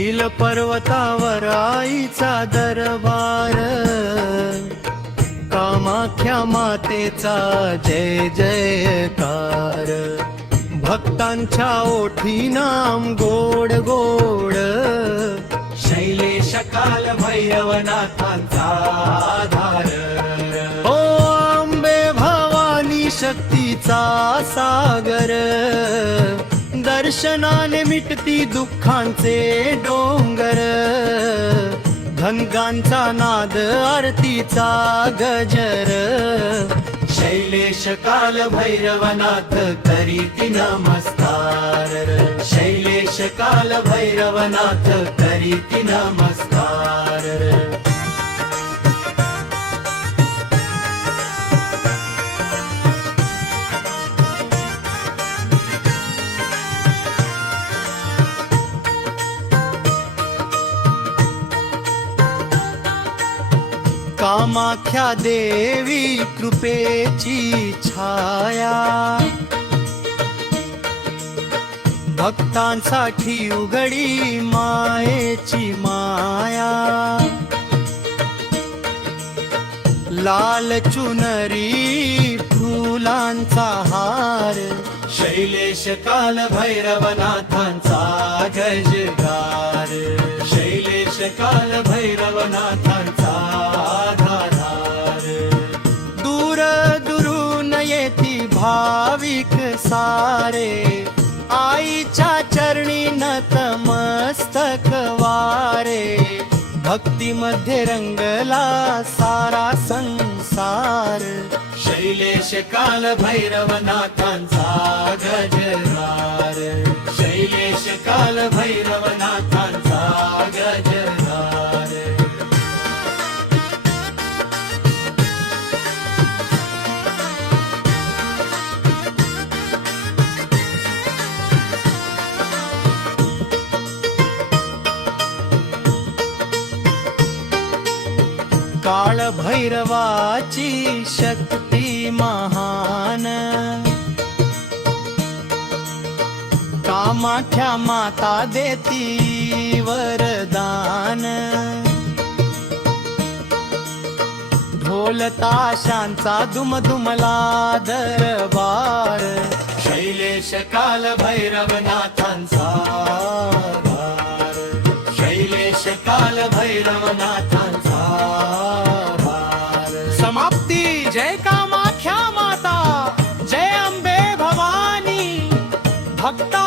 नील पर्वतावर आईचा दरबार, कामाख्या मातेचा जय जयकार, भक्तांच्या ओठी नाम गोड गोड, शैलेश काल भैरवनाथांचा आधार, ओ अंबे भवानी शक्तीचा सागर, दर्शनाने मिटती दुःखांचे डोंगर, धनगांचा नाद आरतीचा गजर, शैलेश काल भैरवनाथ करीती नमस्कार, शैलेश काल भैरवनाथ करीती नमस्कार. कामाख्या देवी कृपेची छाया, भक्तांसाठी उघडी मायेची माया, लाल चुनरी फुलांचा हार, शैलेश काल भैरवनाथांचा गजगार, शैलेश काल भैरवनाथांचा आधार, दूर दुरून येती भाविक सारे, आईच्या चरणी नतमस्तक वारे, भक्तीमध्ये रंगला सारा संसार, शैलेश काल भैरवनाथांचा गजरार, शैलेश काल भैरवनाथांचा गजरार. काळ भैरवाची शक्ती महान, कामाख्या माता देती वरदान, ढोल ताशांचा दुमदुमला दरबार, शैलेश काल भैरवनाथांचा आधार, शैलेश काल भैरवनाथांचा आधार. समाप्ती. जय कामाख्या माता, जय अंबे भवानी, भक्ता